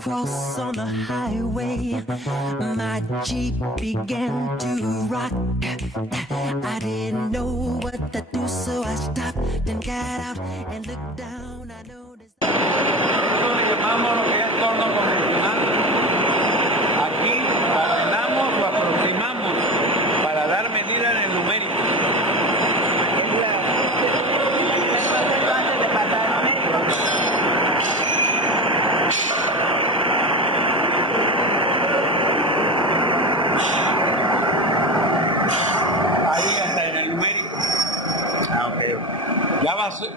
Cross on the highway, my Jeep began to rock. I didn't know what to do, so I stopped and got out and looked down. I noticed. Nosotros le llamamos lo que es torno convencional. Aquí ordenamos o aproximamos para dar medida en el numérico.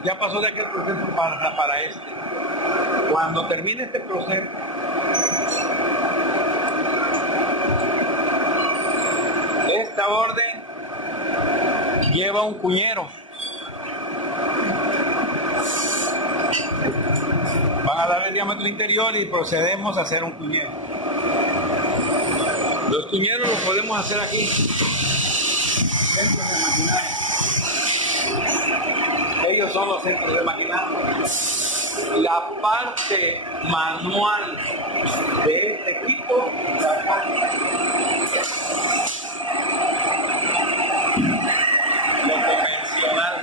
Ya pasó de aquel proceso para este. Cuando termine este proceso, esta orden lleva un cuñero. Van a dar el diámetro interior y procedemos a hacer un cuñero. Los cuñeros los podemos hacer aquí. Centros de maquinaria. Ellos son los centros de maquinaria. La parte manual de este equipo, lo convencional,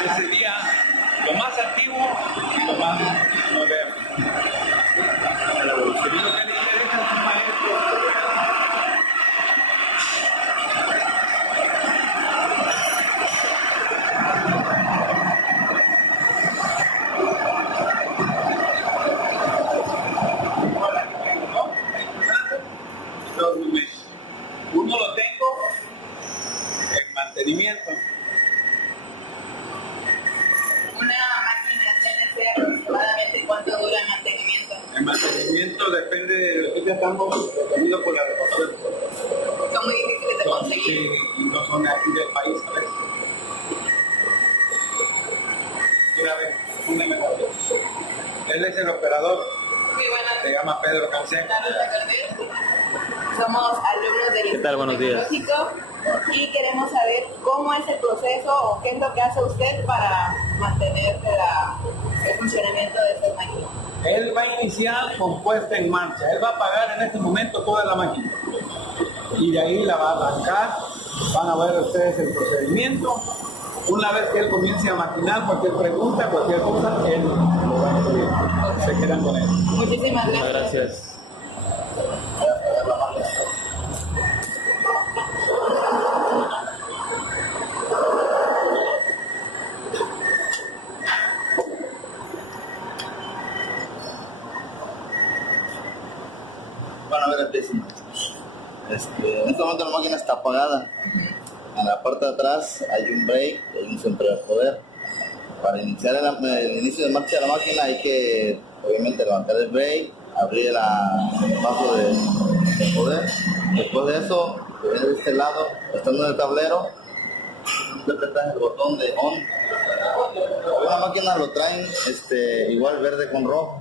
que sería lo más antiguo y lo más moderno. Si lo que le interesa a su maestro, uno lo tengo en mantenimiento. Una máquina CNC aproximadamente ¿cuánto dura el mantenimiento? El mantenimiento depende de lo que ya estamos dependiendo por la reposición. Son muy difíciles de conseguir. Sí, y no son de aquí del país, ¿sabes? Mira, ve, un mejor. Él es el operador. Sí, bueno, Se llama Pedro Cancén. Somos alumnos del Instituto Tecnológico y queremos saber cómo es el proceso o qué es lo que hace usted para mantener el funcionamiento de estas máquinas. Él va a iniciar con puesta en marcha. Él va a apagar en este momento toda la máquina. Y de ahí la va a arrancar. Van a ver ustedes el procedimiento. Una vez que él comience a maquinar, cualquier pregunta, cualquier cosa, él lo va a incluir. Se quedan con él. Muchísimas gracias. Gracias. Bueno, a ver, empecemos. En este momento la máquina está apagada. En la parte de atrás hay un brake, hay un centro de poder. Para iniciar el inicio de marcha de la máquina hay que, obviamente, levantar el brake, abrir el paso de poder. Después de eso, que viene de este lado, estando en el tablero, apretas el botón de on. La máquina lo traen igual verde con rojo,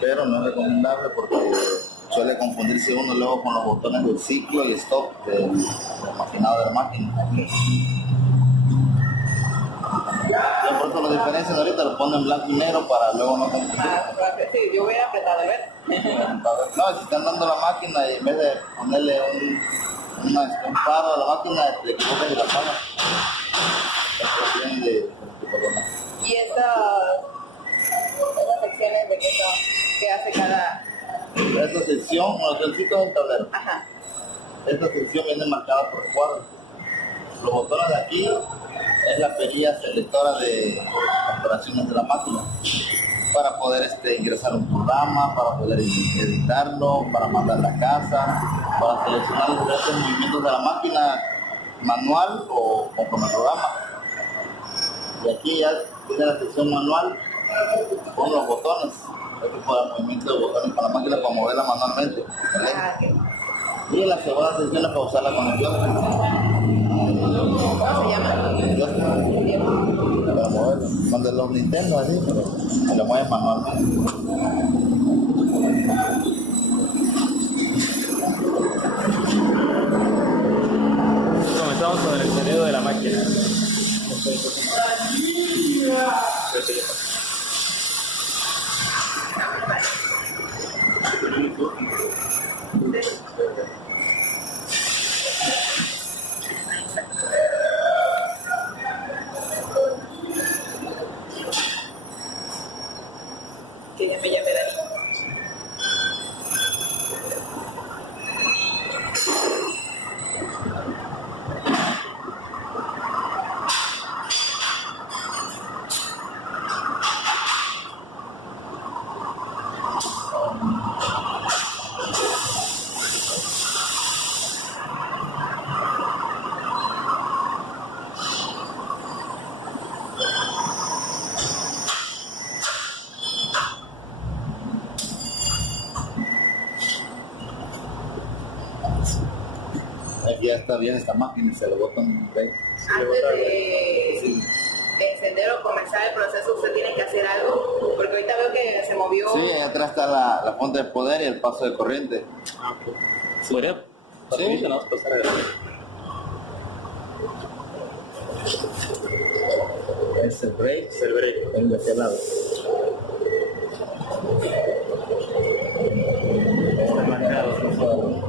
pero no es recomendable porque suele confundirse uno luego con los botones del ciclo y stop del maquinado de la máquina. Ya por eso lo diferencian ahorita, lo ponen blanco y negro para luego no confundir. Sí, yo voy a apretar, a ver. No, si están dando la máquina y en vez de ponerle un paro a la máquina, le equivocas y la apagas. ¿Y estas secciones de qué son? ¿Qué hace cada...? Esta sección, el ciclo del tablero. Ajá. Esta sección viene marcada por cuadros. Los botones de aquí es la perilla selectora de operaciones de la máquina para poder ingresar un programa, para poder editarlo, para mandar la casa, para seleccionar los diferentes movimientos de la máquina manual o con el programa. Y aquí ya tiene la sección manual, con los botones. Hay que poner movimiento de botones para la máquina para moverla manualmente. Ah, ok. Y la segunda sección es para usarla con el joystick. ¿Cómo se llama? El joystick para moverlo. Son de los Nintendo así, pero se lo mueven manualmente. Comenzamos con el sonido de la máquina. Que ya me llame Dani. Aquí ya está bien esta máquina y se le bota un break. Antes de encender o comenzar el proceso, ¿usted tiene que hacer algo? Porque ahorita veo que se movió. Sí, ahí atrás está la fuente de poder y el paso de corriente. ¿Podría? Permítanos pasar a grabar. Es el break. Es el break. El de aquel lado.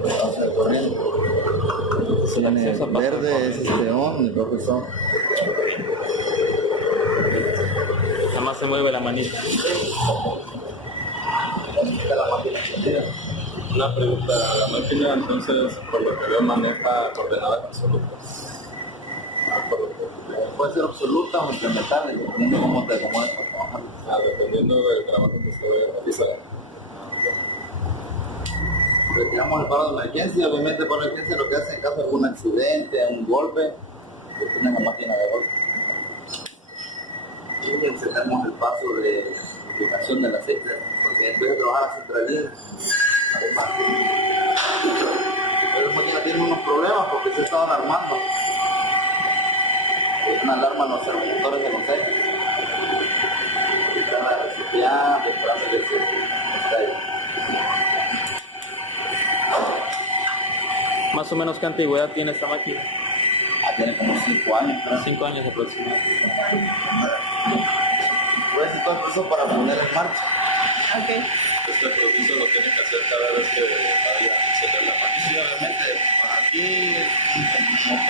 Paso de corriente. El acceso a paso de Verde corriente. es on, el rojo es on. Nada más se mueve la manita. Está la máquina encendida. Una pregunta, la máquina entonces por lo que veo maneja coordenadas absolutas. Puede ser absoluta o incremental, dependiendo cómo te acomodes para trabajar. Dependiendo del trabajo que usted realiza. Retiramos el paro de emergencia, obviamente por emergencia lo que hace en caso de algún accidente, un golpe, que tiene la máquina de golpe. Y encendemos el paso de aplicación del aceite, porque en vez de trabajar a centralidad, además, la máquina tiene unos problemas porque se está alarmando. Es una alarma en los servomotores de los ejes. Está la recipiente, detrás del está ahí. Más o menos, ¿qué antigüedad tiene esta máquina? Tiene como 5 años, creo. 5 años aproximadamente. Pues todo el proceso para poner en marcha. Ok. Este proceso lo tiene que hacer cada vez que vaya a encender la máquina. Sí, obviamente, aquí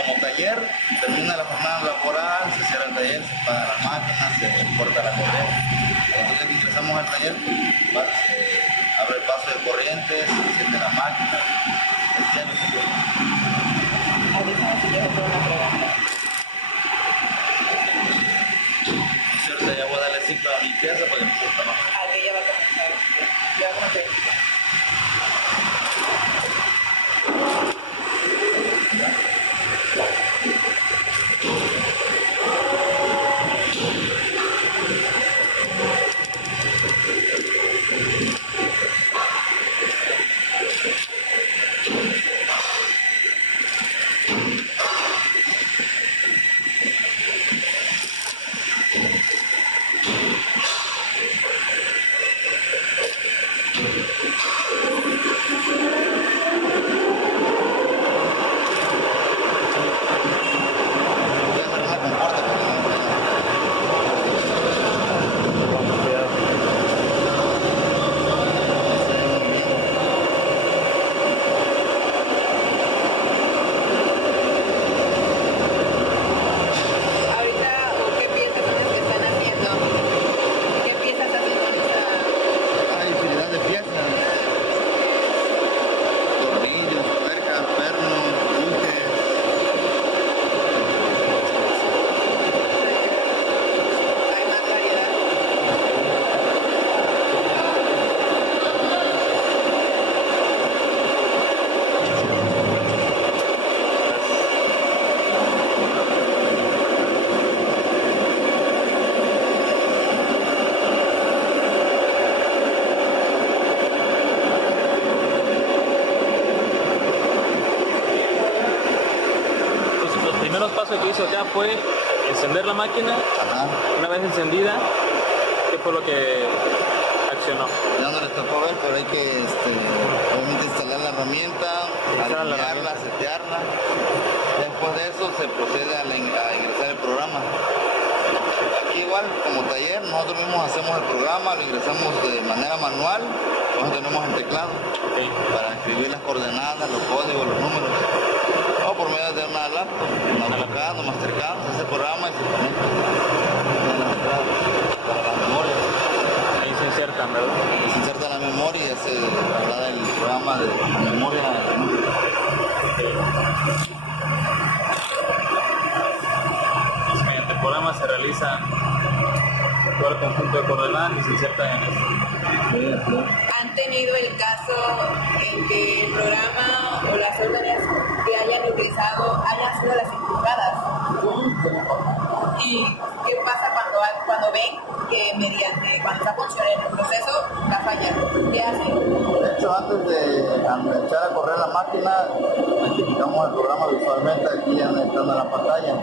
como taller, termina la jornada laboral, se cierra el taller, se paga la máquina, se corta la corriente. Entonces ingresamos al taller, se abre el paso de corriente, se enciende la máquina. Avísame si quieres hacer una pregunta. Cierto, ya voy a darle ciclo a mi pieza para que empiece a trabajar. Ah, que ya va a comenzar. Ya va a comenzar. hizo acá fue encender la máquina. Ajá. Una vez encendida, ¿qué fue lo que accionó? Ya no les tocó ver, pero hay que obviamente instalar la herramienta, alinearla, setearla. Después de eso se procede a ingresar el programa. Aquí igual, como taller, nosotros mismos hacemos el programa, lo ingresamos de manera manual, nosotros tenemos el teclado para escribir las coordenadas, los códigos, los números. O por medio de una laptop, un AutoCAD, un Mastercard, se hace el programa y se conecta a las entradas para las memorias. Ahí se insertan, ¿verdad? Se inserta la memoria y se traslada el programa de la memoria a la memoria. Mediante el programa se realiza todo el conjunto de coordenadas y se insertan en eso. ¿Han tenido el caso en que el programa o las órdenes que hayan utilizado hayan sido las equivocadas? ¿Y qué pasa cuando ven que cuando está funcionando el proceso, la falla? ¿Qué hacen? De hecho, antes de echar a correr la máquina, identificamos el programa visualmente aquí estando en la pantalla.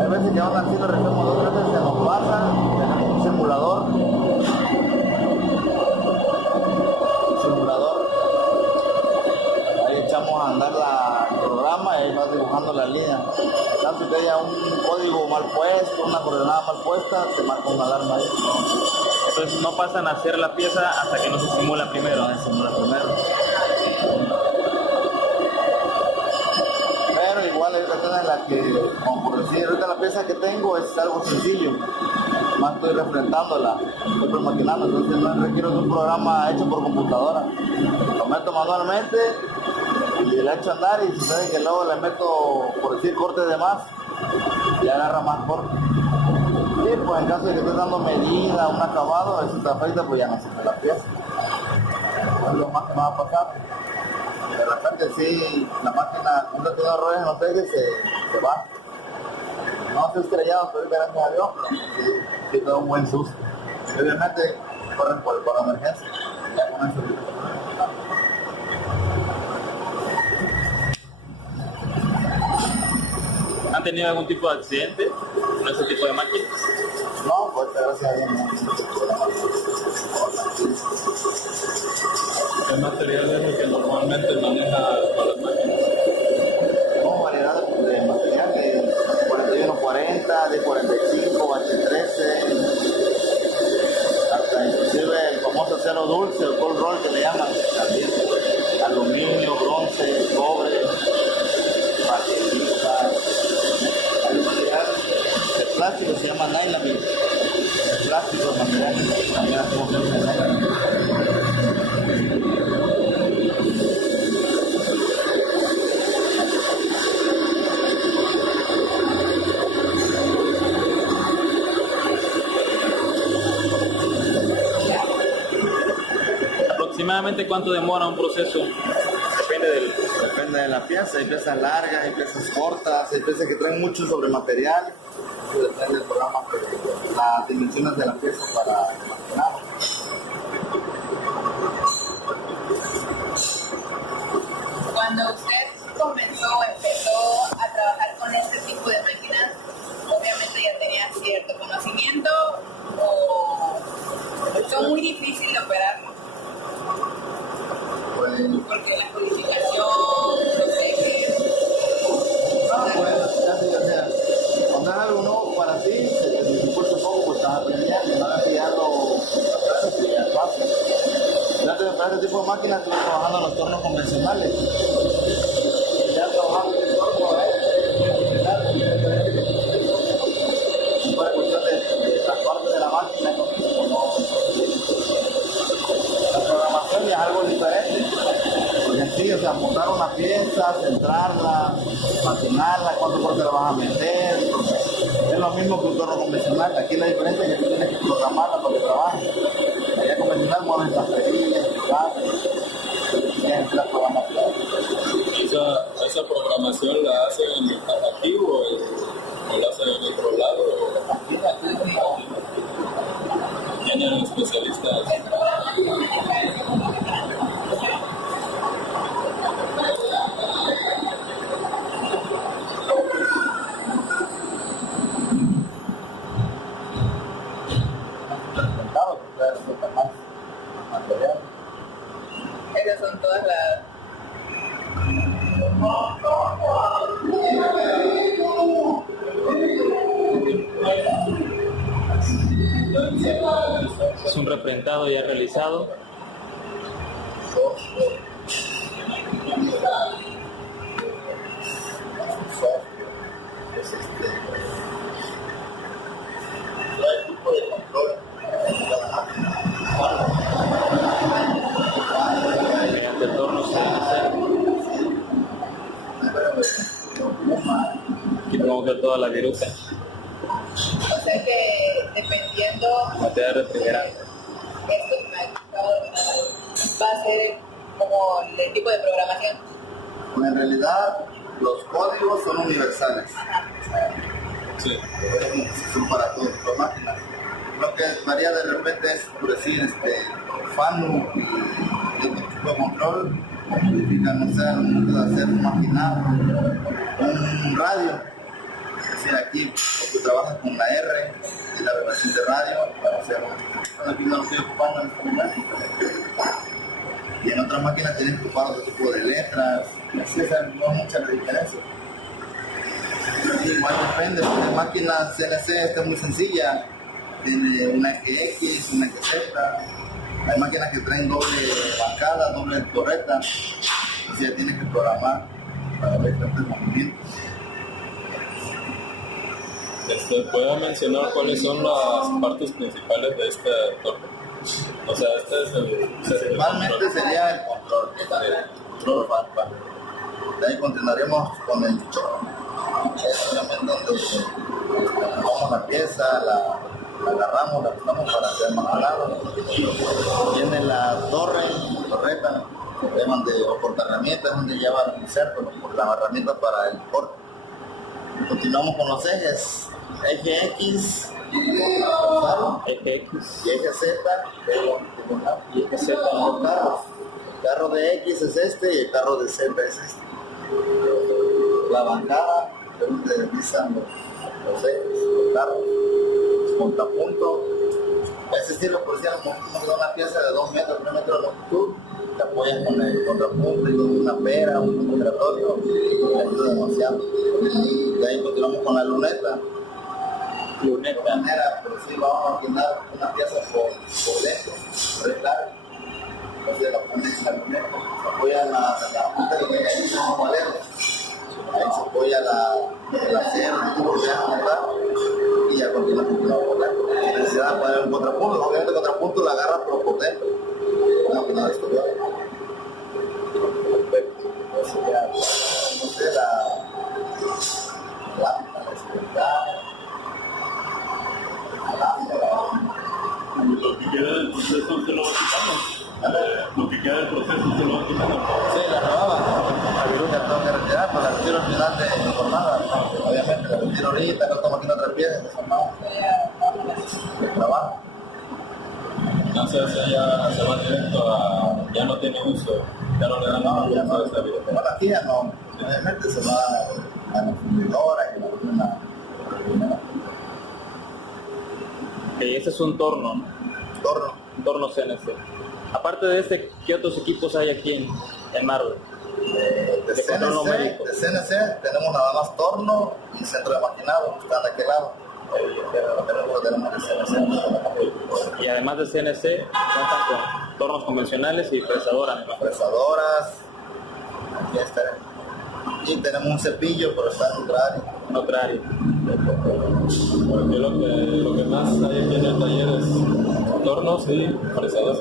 Hay veces que aún así lo revisamos 2 veces, se nos pasa, tenemos un simulador. Ahí echamos a andar el programa y ahí va dibujando la línea. Tanto que haya un código mal puesto, una coordenada mal puesta, te marca una alarma ahí. Entonces no pasan a hacer la pieza hasta que no se simula primero. No, se simula primero. Pero igual hay ocasiones en las que, como por decir, ahorita la pieza que tengo es algo sencillo. Más estoy refrentándola, estoy premaquinando, entonces no requiero de un programa hecho por computadora. Lo meto manualmente y le echo a andar y sucede que luego le meto, por decir, corte de más y agarra más corte. Y pues en caso de que estés dando medida, un acabado, eso te afecta, pues ya no sirve la pieza. Es lo más que me va a pasar. De repente sí, la máquina, cuando tiene errores en los ejes, se va. No estoy estrellado, pero gracias a Dios, pero sí todo un buen susto. Obviamente corren por emergencia. Ya con eso. ¿Han tenido algún tipo de accidente con ese tipo de máquinas? No, pues gracias a Dios no. ¿Qué material es el que normalmente maneja para las máquinas? No, variedad de material, de 4140, de 45, H13, hasta inclusive el famoso acero dulce, el cold roll que le llaman también, aluminio, bronce, cobre, baterista, hay un material de plástico, se llama nylon, el plástico, material, también hacemos el nylon. ¿Aproximadamente cuánto demora un proceso? Depende de la pieza, hay piezas largas, hay piezas cortas, hay piezas que traen mucho sobre material. Eso depende del programa, las dimensiones de la pieza para imaginar. Cuando usted empezó a trabajar con este tipo de máquinas, obviamente ya tenía cierto conocimiento o son muy difíciles de operar. Porque la codificación, no sé qué. Pues, cuando es algo nuevo para ti, se te dificulta un poco, pues estás aprendiendo, no vas pillando atrás y ya es fácil. Ya antes de entrar este tipo de máquinas, estuve trabajando en los tornos convencionales. Ya trabajando en el torno, para cuestión de las partes de la máquina, la programación ya es algo diferente. Sí, o sea, montar una pieza, centrarla, maquinarla, cuánto corte la vas a meter, es lo mismo que un torno convencional. Aquí la diferencia es que tú tienes que programarla para que trabaje. Allá convencional mueves las perillas, tienes la programación. ¿Esa programación la hacen aquí o la hacen en otro lado? Aquí. ¿Tienen especialistas? traer más material. Esas son todas las... Es un reprintado ya realizado. Es trae tipo de control Mediante el torno CNC. Aquí tenemos que toda la viruta. O sea que dependiendo Materia refrigerante. esto que me acabo de mencionar, va a ser como el tipo de programación. En realidad, los códigos son universales. Sí. Son para todas las máquinas. Lo que varía de repente es, por decir, FANU y otro tipo de control, significa, no sé, al momento de hacer un maquinado, un radio. Es decir, aquí, porque trabajas con la R, y la vibración de radio, para hacer, aquí no lo estoy ocupando en este momento. Y en otras máquinas tienes que ocupar otro tipo de letras, así, o sea, no hay mucha diferencia. Igual depende, porque la máquina CNC está muy sencilla, tiene una FX, una XZ, hay máquinas que traen doble bancada, doble torreta, así ya tienes que programar para ver diferentes movimientos. ¿Puedo mencionar cuáles son las partes principales de este torno? O sea, este es el Principalmente sería el control FATPA. De ahí continuaremos con el choque. Es realmente donde tomamos la pieza, la agarramos, la ponemos para hacer más claro. Tiene la torreta, donde corta herramientas, donde lleva el inserto, las herramientas para el corte. Continuamos con los ejes, eje X, FX y eje Z, y FZ. los carros. El carro de X es este y el carro de Z es este. La bancada, donde deslizan los ejes, los carros, contrapunto. Ese estilo policial, como una pieza de 2 metros, 3 metros de longitud, te apoyas con el contrapunto y con una pera, un giratorio, te ayuda demasiado. De ahí continuamos con la luneta. Luneta. De manera, pero sí vamos a maquinar una pieza por dentro, por el lado. Entonces la pones en la luneta, se apoya en la punta de los maleros. Ahí se apoya el acero, el tubo que deja montar y ya continuamos con la bola. Sin necesidad de poner un contrapunto, obviamente el contrapunto la agarra pero por dentro. Vamos a poner esto ya. Perfecto. Entonces ya, no sé, la lámpara, Lo que queda del proceso se lo va quitando. Lo que queda del proceso se lo va quitando. sí, la nueva, la viruta tengo que retirar, pero la retiro al final de jornada. Obviamente la retiro ahorita, no tomo aquí en otra pieza, que son más de trabajo. Entonces ella se va directo a... ya no tiene uso, ya no le dan más Ya uso no, a esa vida. bueno, aquí ya no, obviamente se va a la fundidora y una Este es un torno, ¿no? torno. Un torno CNC. Aparte de este, ¿qué otros equipos hay aquí en Marvel? De control numérico. CNC tenemos nada más torno y centro de maquinado, que están de aquel lado. Pero tenemos el CNC. Y además de CNC, cuentan con tornos convencionales y fresadoras, ¿no? Fresadoras, aquí está. Y tenemos un cepillo, pero está en otra área. En otra área. Porque lo que más hay aquí en el taller es tornos y fresadoras.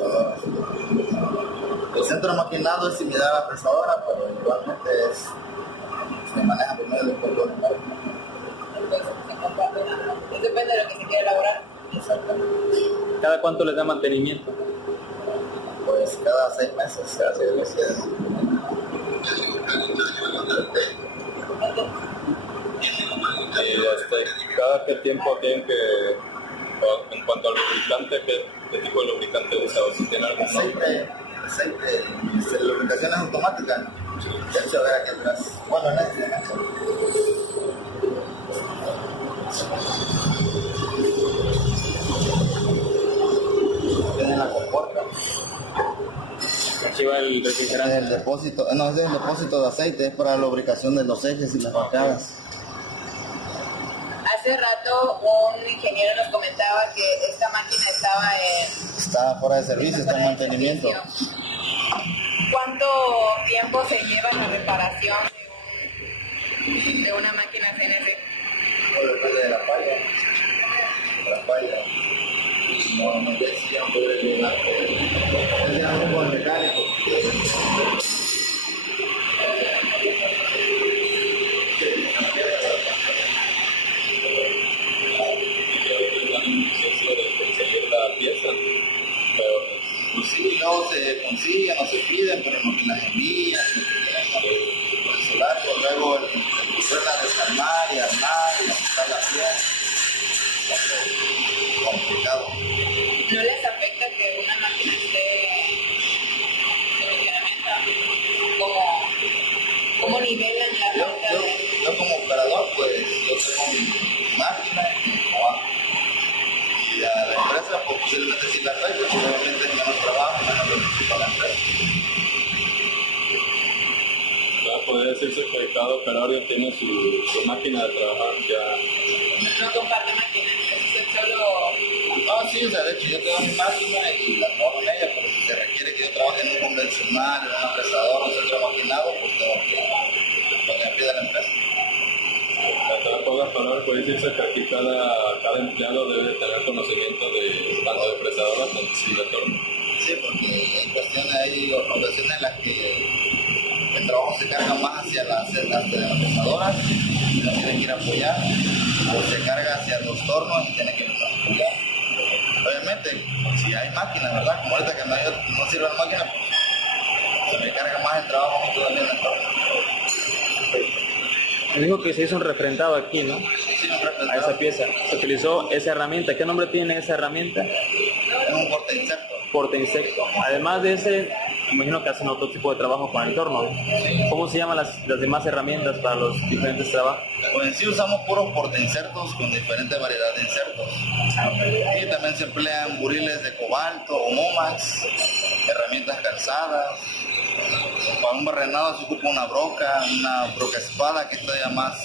El centro de maquinado es similar a la fresadora, pero igualmente se maneja por medio del control. Entonces se comparte nada. Depende de lo que se quiera elaborar. Exactamente. ¿Cada cuánto les da mantenimiento? Pues cada 6 meses se hace el Y cada qué tiempo tienen que, en cuanto al lubricante, ¿qué tipo de lubricante usa? O si tiene algún nombre. aceite, la lubricación es automática. Ya se ve aquí atrás. Bueno, en este. va el Es refrigerante. el depósito, no, ese es el depósito de aceite, es para la lubricación de los ejes y las arcadas. Hace rato un ingeniero nos comentaba que esta máquina estaba Está fuera de servicio, está en fuera de mantenimiento. servicio. ¿Cuánto tiempo se lleva la reparación de una máquina CNC? Depende de la falla. La falla. No decía, puede llegar. Es algo con mecánico. Conseguir la pieza, pero Pues sí, luego se consiguen o se piden, pero no que las envían. Por eso largo, luego el volver a desarmar y armar y ajustar la pieza. Complicado. ¿No les afecta que una máquina esté en funcionamiento? ¿Cómo nivelan la falta de...? Yo como operador, pues yo tengo mi máquina y mi trabajo. Y a la empresa, pues posiblemente si la traigo, seguramente es menos trabajo, menos beneficio para la empresa. podría decirse que cada operario tiene su máquina de trabajar ya. No comparte máquina, es solo... No, sí, o sea, de hecho yo tengo mi máquina y la trabajo en ella, pero si se requiere que yo trabaje en un convencional, en un apresador, en un centro maquinado, pues tengo que me pide la empresa. Cada operador puede decirse que aquí cada empleado debe tener conocimiento de tanto de fresadora como de torno. Sí, porque hay cuestiones, hay ocasiones en las que el trabajo se carga más hacia las apresadoras, y no tienen que ir a apoyar, o se carga hacia los tornos y tienen que ir a apoyar. Obviamente, si hay máquinas, ¿verdad? Como ahorita que no sirve la máquina, pues se me carga más el trabajo a mí todavía en el torno. Me dijo que se hizo un refrendado aquí, ¿no? Sí, un A refrendado. esa pieza. Se utilizó esa herramienta. ¿Qué nombre tiene esa herramienta? Es un corte insecto. Porta insecto. Además de ese, me imagino que hacen otro tipo de trabajo con el torno. ¿Cómo se llaman las demás herramientas para los diferentes trabajos? Pues en sí usamos puros portainsertos con diferente variedad de insertos. Y también se emplean buriles de cobalto o Momax, herramientas calzadas. Para un barrenado se ocupa una broca espada que es todavía más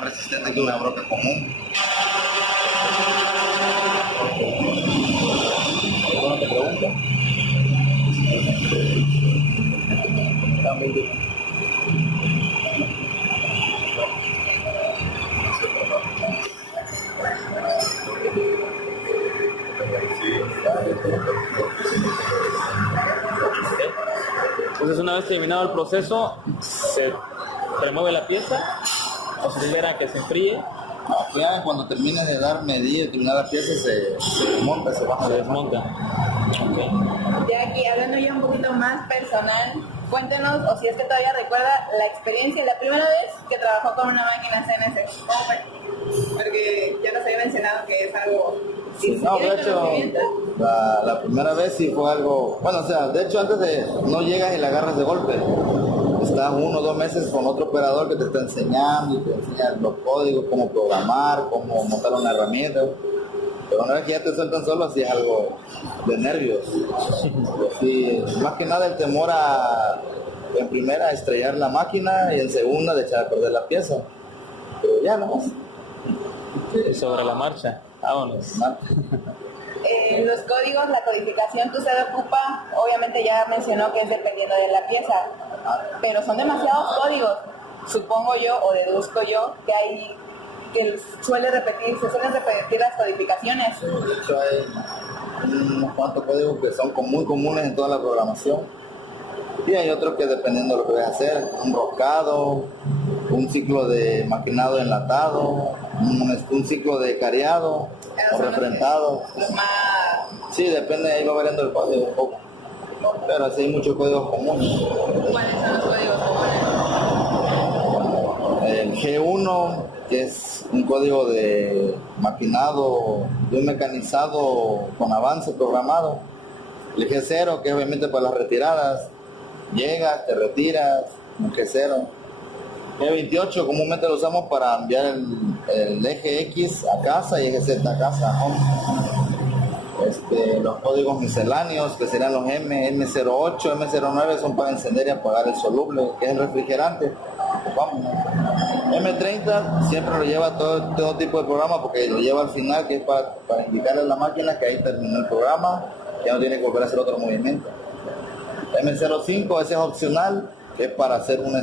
resistente que una broca común. ¿Alguna otra pregunta? Entonces, una vez terminado el proceso, se remueve la pieza o se espera que se enfríe, Ya cuando termines de dar medida y terminar la pieza se desmonta, se baja. se desmonta. Ok. Ya aquí, hablando ya un poquito más personal, cuéntenos, o si es que todavía recuerda la experiencia, la primera vez que trabajó con una máquina CNC. ¿Cómo fue? Porque ya nos había mencionado que es algo... Sí, no, de hecho, la primera vez sí fue algo, bueno, o sea, de hecho antes de, no llegas y la agarras de golpe, estás 1 o 2 meses con otro operador que te está enseñando y te enseña los códigos, cómo programar, cómo montar una herramienta, pero una vez que ya te sueltan solo, así es algo de nervios, sí, más que nada el temor en primera a estrellar la máquina y en segunda de echar a perder la pieza, pero ya nomás. Y sobre la marcha, vámonos. Los códigos, la codificación que usted ocupa, obviamente ya mencionó que es dependiendo de la pieza, pero son demasiados códigos. Supongo yo, o deduzco yo, que se suelen repetir las codificaciones. De hecho hay unos cuantos códigos que son muy comunes en toda la programación y hay otros que dependiendo de lo que vayas a hacer, un roscado, un ciclo de maquinado enlatado, un ciclo de cariado o refrentado. Los más... Sí, depende, ahí va variando el código un poco, pero así hay muchos códigos comunes. ¿Cuáles son los códigos comunes? El G1, que es un código de maquinado, de un mecanizado con avance programado. El G0, que es obviamente para las retiradas. Llegas, te retiras, un G0. G28 comúnmente lo usamos para enviar el eje X a casa y eje Z a casa. los códigos misceláneos, que serían los M08, M09, son para encender y apagar el soluble, que es el refrigerante. Vamos. M30 siempre lo lleva todo tipo de programa, porque lo lleva al final, que es para indicarle a la máquina que ahí terminó el programa, ya no tiene que volver a hacer otro movimiento. M05, ese es opcional, que es para hacer un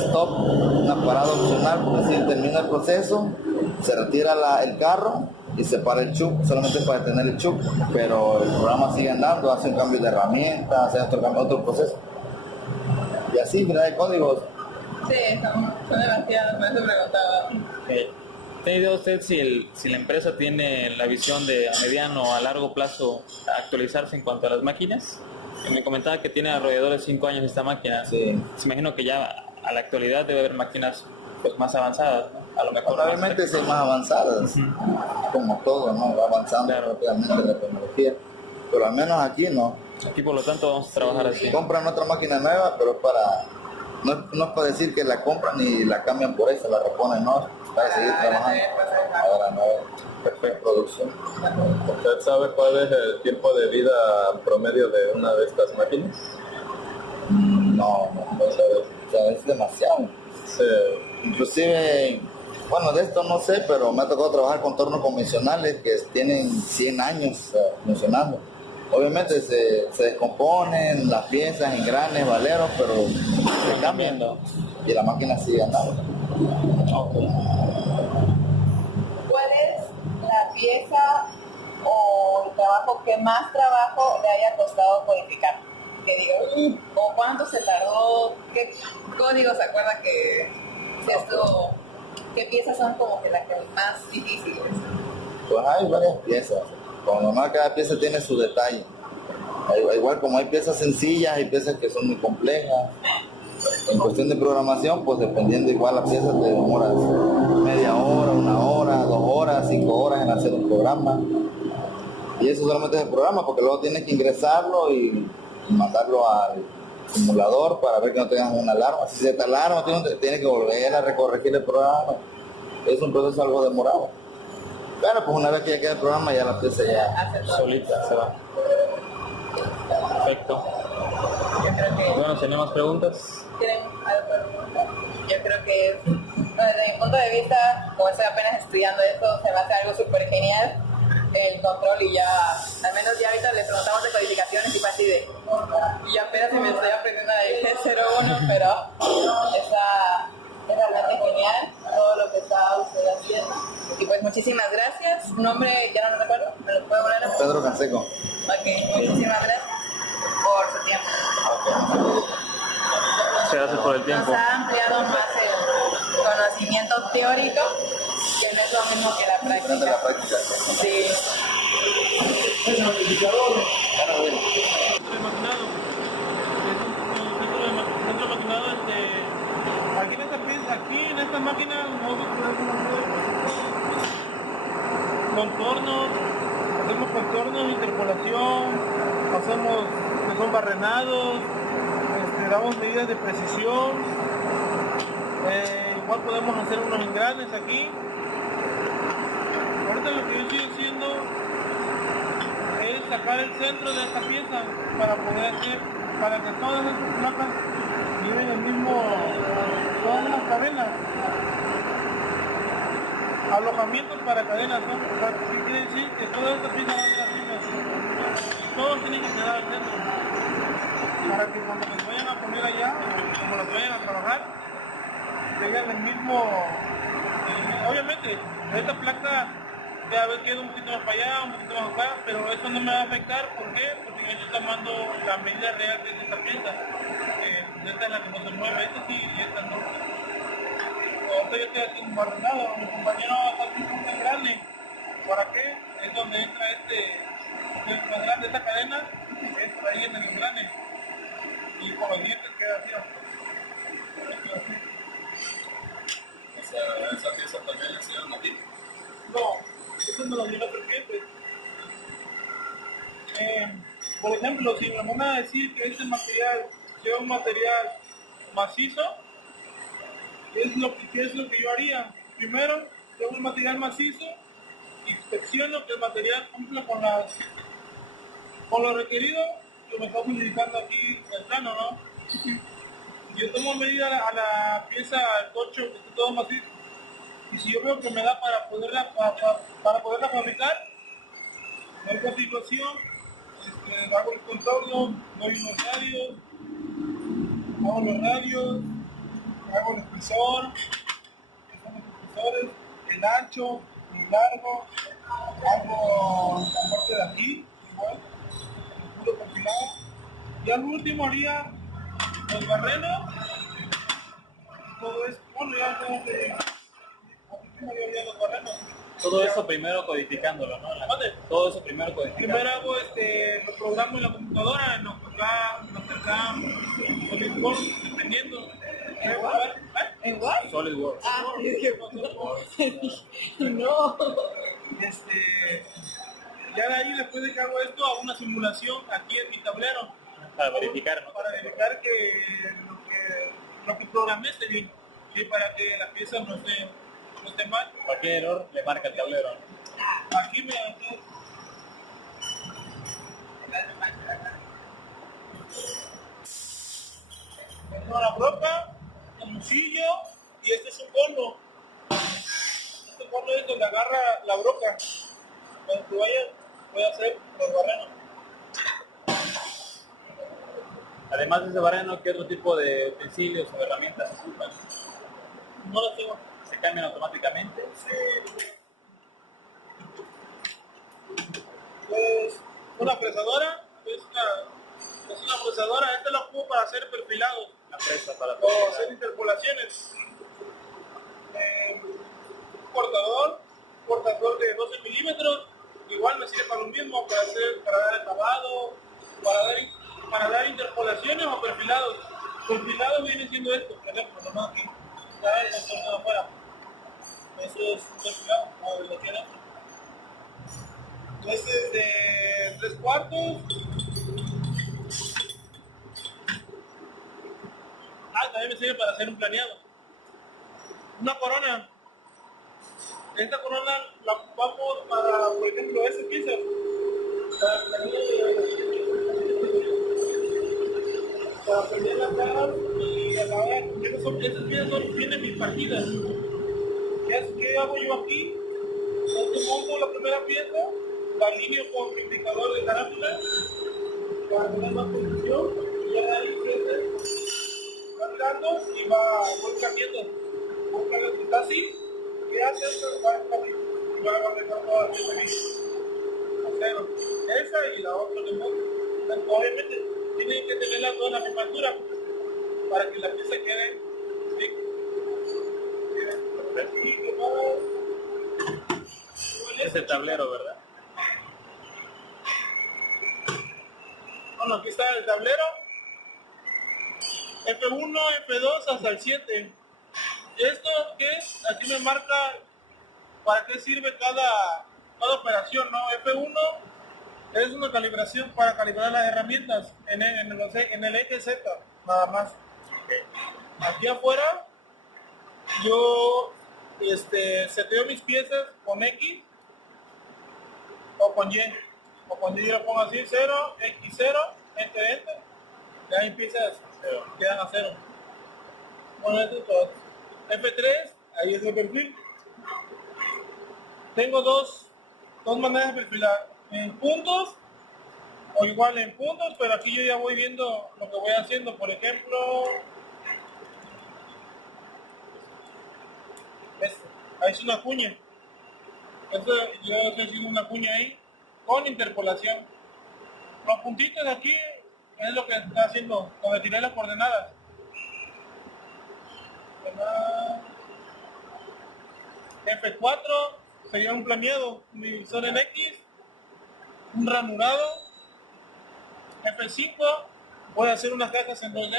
stop, una parada opcional, por decir, termina el proceso, se retira el carro y se para el chup, solamente para detener el chup, pero el programa sigue andando, hace un cambio de herramienta, hace otro proceso. Y así, mira, de códigos. Sí, son demasiados, me he preguntado. ¿Tiene idea usted si la empresa tiene la visión de a mediano o a largo plazo actualizarse en cuanto a las máquinas? Me comentaba que tiene alrededor de 5 años esta máquina. Sí. Se imagino que ya a la actualidad debe haber máquinas pues, más avanzadas, ¿no? A lo mejor Probablemente sean más avanzadas, como todo, ¿no? Va avanzando rápidamente la tecnología, pero al menos aquí no. Aquí por lo tanto vamos a trabajar así. Compran otra máquina nueva, pero es para, no es para decir que la compran y la cambian por esa, la reponen, no, para seguir trabajando. Ahora no, perfecta producción. ¿Usted sabe cuál es el tiempo de vida promedio de una de estas máquinas? No sabes, o sea, es demasiado. Sí. Inclusive, bueno, de esto no sé, pero me ha tocado trabajar con tornos convencionales que tienen 100 años funcionando. Obviamente se descomponen las piezas, engranes, valeros, pero se cambian y la máquina sigue andando. Okay. ¿Cuál es la pieza o el trabajo que más trabajo le haya costado codificar? Que digo, ¿o cuánto se tardó? ¿Qué código se acuerda que esto? ¿Qué piezas son como que las que más difíciles? Pues hay varias piezas. Como normal, cada pieza tiene su detalle. Igual como hay piezas sencillas, hay piezas que son muy complejas. En cuestión de programación, pues dependiendo igual la pieza te demoras media hora, 1 hora, 2 horas, 5 horas en hacer un programa. Y eso solamente es el programa, porque luego tienes que ingresarlo y mandarlo al simulador para ver que no tengas una alarma. Si se te alarma, tienes que volver a recorregir el programa. Es un proceso algo demorado. Claro, pues una vez que ya queda el programa, ya la pieza ya solita se va. Perfecto. Yo creo que... Bueno, ¿tenemos preguntas? ¿Tienen algo para preguntar? Yo creo que desde mi punto de vista, como estoy apenas estudiando esto, se me hace algo súper genial el control y ya, al menos ya ahorita le preguntamos de codificaciones y fue así de, y ya apenas si me estoy aprendiendo la G01, pero es realmente genial todo lo que está usted haciendo. Y pues muchísimas gracias. Su nombre, ya no me recuerdo, ¿me lo puedo poner? Pedro Canseco. Ok, muchísimas gracias por su tiempo. Muchas gracias por el tiempo. Nos ha ampliado más el conocimiento teórico, que no es lo mismo que la práctica. Durante la práctica. Sí. Centro maquinado, aquí en esta máquina nosotros contornos, hacemos contornos, interpolación, hacemos que son barrenados, damos medidas de precisión, igual podemos hacer unos engranes aquí. Ahorita lo que yo estoy haciendo es sacar el centro de esta pieza para poder hacer, para que todas estas placas lleven el mismo, todas las cadenas, alojamientos para cadenas, ¿no? O sea, ¿qué quiere decir? Que todas estas piezas van a las mismas, todos tienen que quedar al centro, para que cuando las vayan a poner allá, o como las vayan a trabajar, tengan el mismo, obviamente, esta placa ya a ver queda un poquito más para allá, un poquito más acá, pero eso no me va a afectar. ¿Por qué? Porque yo estoy tomando la medida real de esta pieza. Esta es la que no se mueve, esta sí y esta no. Ahorita yo estoy haciendo un barrenado, mi compañero va a hacer un más grande. ¿Para qué? Es donde entra es más grande esta cadena, entra ahí en el engrane. Y con los dientes queda así. O sea, esa pieza también le enseñaron aquí. No. Eso me lo dio otro cliente. Por ejemplo, si me van a decir que este material sea un material macizo, ¿qué es lo que yo haría? Primero, tengo un material macizo, inspecciono que el material cumpla con lo requerido, que me está indicando aquí el plano, ¿no? Yo tomo medida a la pieza, al coche, que esté todo macizo, y si yo veo que me da para poderla fabricar, doy configuración, hago el contorno, doy unos radios, hago los radios, hago el espesor, que son los espesores, el ancho, el largo, hago la parte de aquí, igual, el puro perfilado, y al último haría los barrenos, todo esto, bueno, ya tengo que, al último yo haría los barrenos. Todo eso primero codificándolo, ¿no? Todo eso primero codificándolo. Primero hago lo programo en la computadora, en OpenCAM, SolidWorks, dependiendo. ¿En Word? SolidWorks. Ah, no. Ya de ahí, después de que hago esto, hago una simulación aquí en mi tablero. Para verificar, ¿no? Para verificar que lo que programé esté bien. Y para que la pieza no esté mal. Cualquier error le marca el tablero, ¿no? Aquí me... Tengo la broca, el musillo y este es un corno. Este corno es donde agarra la broca. Cuando tú vayas, voy a hacer los barrenos. Además de ese barreno, ¿qué otro tipo de utensilios o herramientas se ocupan? No los tengo. ¿Se cambian automáticamente? Sí. Pues una fresadora, es una fresadora, esta la ocupo para hacer perfilados. La presa para O hacer interpolaciones. Cortador de 12 milímetros, igual me sirve para lo mismo, para dar acabado, para dar interpolaciones o perfilados. Perfilados viene siendo esto, por ejemplo, nomás aquí, está el contorno de afuera. Eso es un perfilado, como lo que adentro. Este es de 3/4. También me sirve para hacer un planeado. Una corona. Esta corona la ocupamos para, por ejemplo, ese pieza. Para prender la cara y a la hora de esas piezas vienen mis partidas. ¿Qué hago yo aquí? Entonces monto la primera pieza, la alineo con mi indicador de carátula para tener más posición y ya de ahí va tirando y voy cambiando. Si está así, ¿qué hace esto? Va así y va a dejar toda la pieza aquí. Acero. Esa y la otra de modo. Obviamente tienen que tener las dos a la misma altura para que la pieza quede bien. Es el tablero, ¿verdad? Bueno, aquí está el tablero. F1, F2 hasta el 7. ¿Esto qué es? Aquí me marca para qué sirve cada operación, ¿no? F1 es una calibración para calibrar las herramientas en el eje Z, nada más. Aquí afuera yo seteo mis piezas con X o con Y. O cuando yo lo pongo así, 0, X0, Enter, y ahí piezas quedan a 0. Bueno, esto es todo. F3, ahí es el perfil. Tengo dos maneras de perfilar. En puntos, o igual en puntos, pero aquí yo ya voy viendo lo que voy haciendo. Por ejemplo, ahí es una cuña. Yo estoy haciendo una cuña ahí con interpolación. Los puntitos de aquí es lo que está haciendo, donde tiré las coordenadas. F4 sería un planeado, un divisor en X, un ranurado. F5 voy a hacer unas cajas en 2D,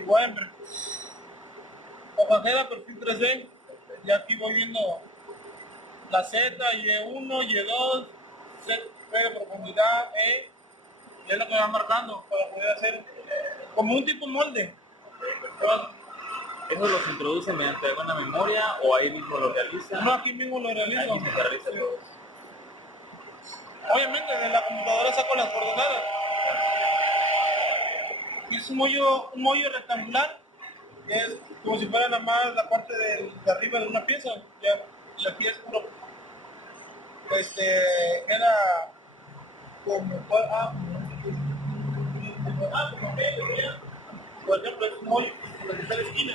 igual hojajera perfil 3D. Ya aquí voy viendo la Z, Y1, Y2, Z de profundidad, y es lo que va marcando para poder hacer como un tipo molde. ¿Eso los introduce mediante alguna memoria o ahí mismo lo realiza? No, aquí mismo lo realizo. Ahí mismo se realiza todo. Obviamente de la computadora saco las coordenadas. Es un hoyo rectangular, que es como si fuera nada más la parte de arriba de una pieza. Ya, y aquí es puro. Queda como por ejemplo, es un hoyo con la esquina.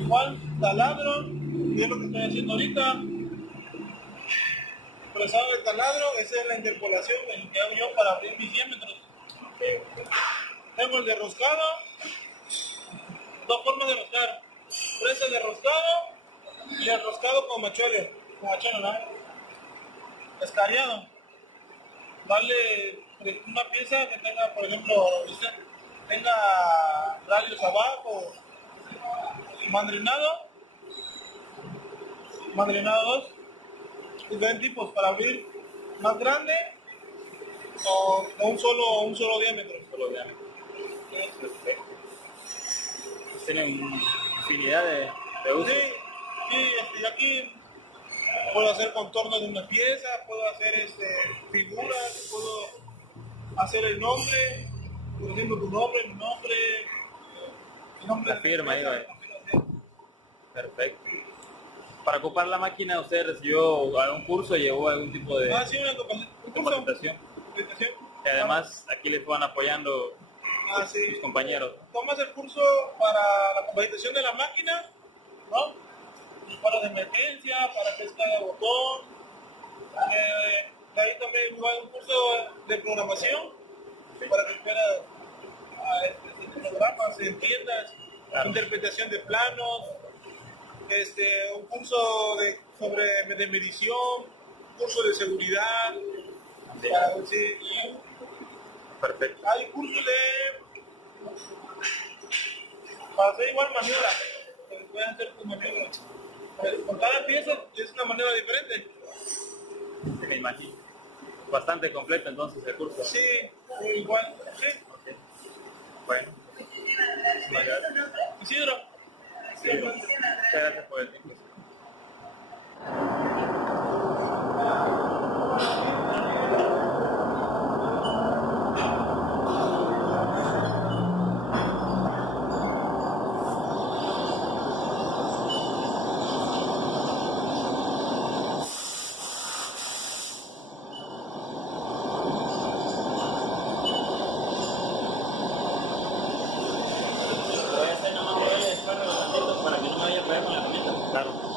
Igual taladro, y es lo que estoy haciendo ahorita. Procesado de taladro, esa es la interpolación que hago yo para abrir mis diámetros. Tengo el de roscado, dos formas de roscar, presa de roscado y el roscado con machuelo, ¿no? Escariado. Darle una pieza que tenga, por ejemplo, tenga radios abajo, mandrinado 2, diferentes tipos para abrir más grande o un solo diámetro. Tienen infinidad de usos. Sí, y aquí puedo hacer contornos de una pieza, puedo hacer figuras, puedo hacer el nombre, por ejemplo tu nombre, mi nombre, el nombre La firma ahí, pieza, Perfecto. Para ocupar la máquina, ¿usted recibió algún curso, llevó algún tipo de sí, un curso. capacitación? Y además, aquí les van apoyando sí. sus compañeros. Tomas el curso para la capacitación de la máquina, ¿no? Para de emergencia, para que es cada botón. De ahí también va un curso de programación, para que puedas programas, entiendas, Claro. interpretación de planos, un curso de medición, un curso de seguridad. Sí. Sí. Perfecto. Hay cursos para hacer igual maniobra, que pueden hacer tus maniobras. Con cada pieza es una manera diferente. Sí, me imagino. Bastante completo entonces el curso. Sí, igual. Sí. Ok. Bueno. Muchísimas gracias. Isidro. Sí, muchas gracias por el tiempo. Voy a hacer nomás moverle después los ratitos para que no me vaya a pegar con la herramienta. Claro.